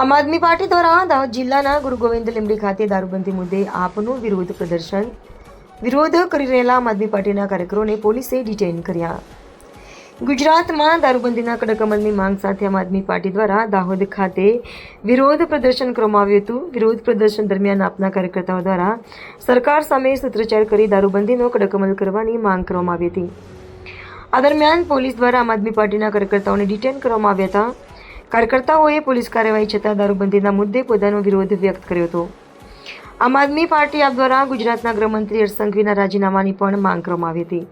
આમ આદમી પાર્ટી દ્વારા દાહોદ જિલ્લાના ગુરુ ગોવિંદ લીંબડી ખાતે દારૂબંધી મુદ્દે આપનું વિરોધ કરી રહેલા આમ આદમી પાર્ટીના કાર્યકરોને પોલીસે ડિટેઇન કર્યા। ગુજરાતમાં દારૂબંધીના કડક અમલની માંગ સાથે આમ આદમી પાર્ટી દ્વારા દાહોદ ખાતે વિરોધ પ્રદર્શન કરવામાં આવ્યું હતું। વિરોધ પ્રદર્શન દરમિયાન આપના કાર્યકર્તાઓ દ્વારા સરકાર સામે સૂત્રોચ્ચાર કરી દારૂબંધીનો કડક અમલ કરવાની માંગ કરવામાં આવી હતી। આ દરમિયાન પોલીસ દ્વારા આમ આદમી પાર્ટીના કાર્યકર્તાઓને ડિટેઇન કરવામાં આવ્યા હતા। કાર્યકર્તાઓએ પોલીસ કાર્યવાહી છતાં દારૂબંધીના મુદ્દે પોતાનો વિરોધ વ્યક્ત કર્યો હતો। આમ આદમી પાર્ટી આપ દ્વારા ગુજરાતના ગૃહમંત્રી હર્ષ સંઘવીના રાજીનામાની પણ માંગ કરવામાં આવી હતી।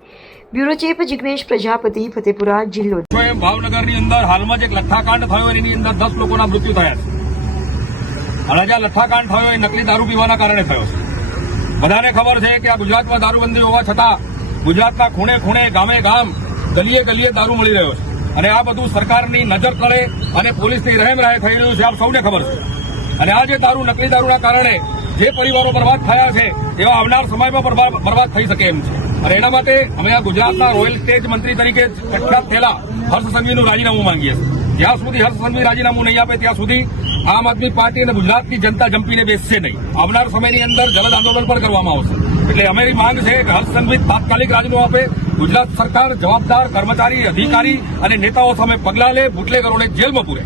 બ્યુરો ચીફ જિગ્નેશ પ્રજાપતિ, ફતેપુરા જિલ્લો। ભાવનગરની અંદર હાલમાં જ એક લઠ્ઠાકાંડ થયો, એની અંદર 10 લોકોના મૃત્યુ થયા છે। અને જે લઠ્ઠાકાંડ થયો એ નકલી દારૂ પીવાના કારણે થયો છે। બધાને ખબર છે કે આ ગુજરાતમાં દારૂબંધી હોવા છતાં ગુજરાતના ખૂણે ખૂણે, ગામે ગામ, ગલીએ ગલીએ દારૂ મળી રહ્યો છે। અને આ બધું સરકારની નજર તળે અને પોલીસની રહેમરાહે થઈ રહ્યું છે, આપ સૌને ખબર છે। અને આ જે નકલી દારૂના કારણે જે પરિવારો બરબાદ થયા છે એવા આવનાર સમયમાં બરબાદ થઈ શકે એમ છે। અને એના માટે અમે આ ગુજરાતના રોયલ સ્ટેજ મંત્રી તરીકે પ્રખ્યાત થયેલા હર્ષ સંઘવીનું રાજીનામું માંગીએ છીએ। જ્યાં સુધી હર્ષ સંઘવી રાજીનામું નહીં આપે ત્યાં સુધી આમ આદમી પાર્ટી અને ગુજરાતની જનતા જંપીને બેસશે નહીં। આવનાર સમયની અંદર જલદ આંદોલન પણ કરવામાં આવશે। એટલે અમારી માંગ છે કે હર્ષ સંઘવી તાત્કાલિક રાજીનામું આપે। ગુજરાત સરકાર જવાબદાર કર્મચારી, અધિકારી અને નેતાઓ સામે પગલાં લે, બુટલેગરોને જેલમાં પૂરે।